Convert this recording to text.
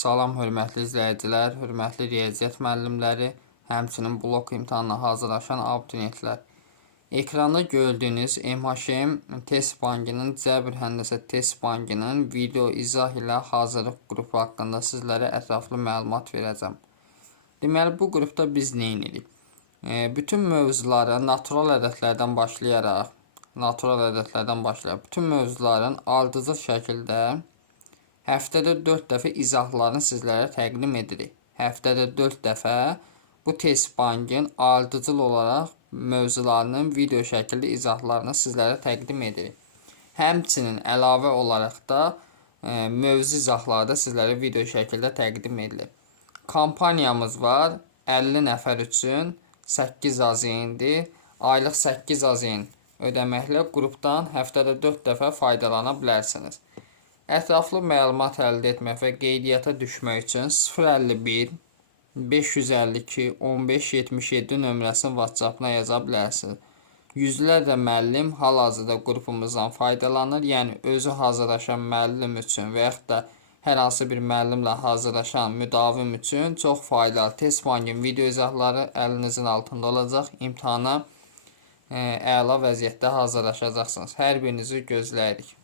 Salam hörmətli izləyicilər, hörmətli riyaziyyat müəllimləri, həmçinin blok imtahanına hazırlaşan abituriyentlər. Ekranda gördüyünüz MHM test bankının Cəbr Həndəsə test bankının video izah ilə hazırlıq qrupu haqqında sizlərə ətraflı məlumat verəcəm. Deməli, bu qrupda biz nə edirik? Bütün mövzuları natural ədədlərdən başlayaraq, bütün mövzuların ardıcıl şəkildə həftədə 4 dəfə izahlarını sizlərə təqdim edirik. Həftədə 4 dəfə bu test bankın ardıcıl olaraq mövzularının video şəkildə izahlarını sizlərə təqdim edirik. Həmçinin əlavə olaraq da mövzu izahları da sizlərə video şəkildə təqdim edilir. Kampaniyamız var. 50 nəfər üçün 8 AZN-dir. Aylıq 8 AZN ödəməklə qrupdan həftədə 4 dəfə faydalana bilərsiniz. Ətraflı məlumat əldə etmək və qeydiyyata düşmək üçün 051 552 15 77 nömrəsinin WhatsApp-na yaza bilərsiniz. Yüzlərlə müəllim hal-hazırda qrupumuzdan faydalanır. Yəni özü hazırlaşan müəllim üçün və yaxud da hər hansı bir müəllimlə hazırlaşan müdavim üçün çox faydalı. Test bankın video izahları əlinizin altında olacaq. İmtahana əla vəziyyətdə hazırlaşacaqsınız. Hər birinizi gözləyirik.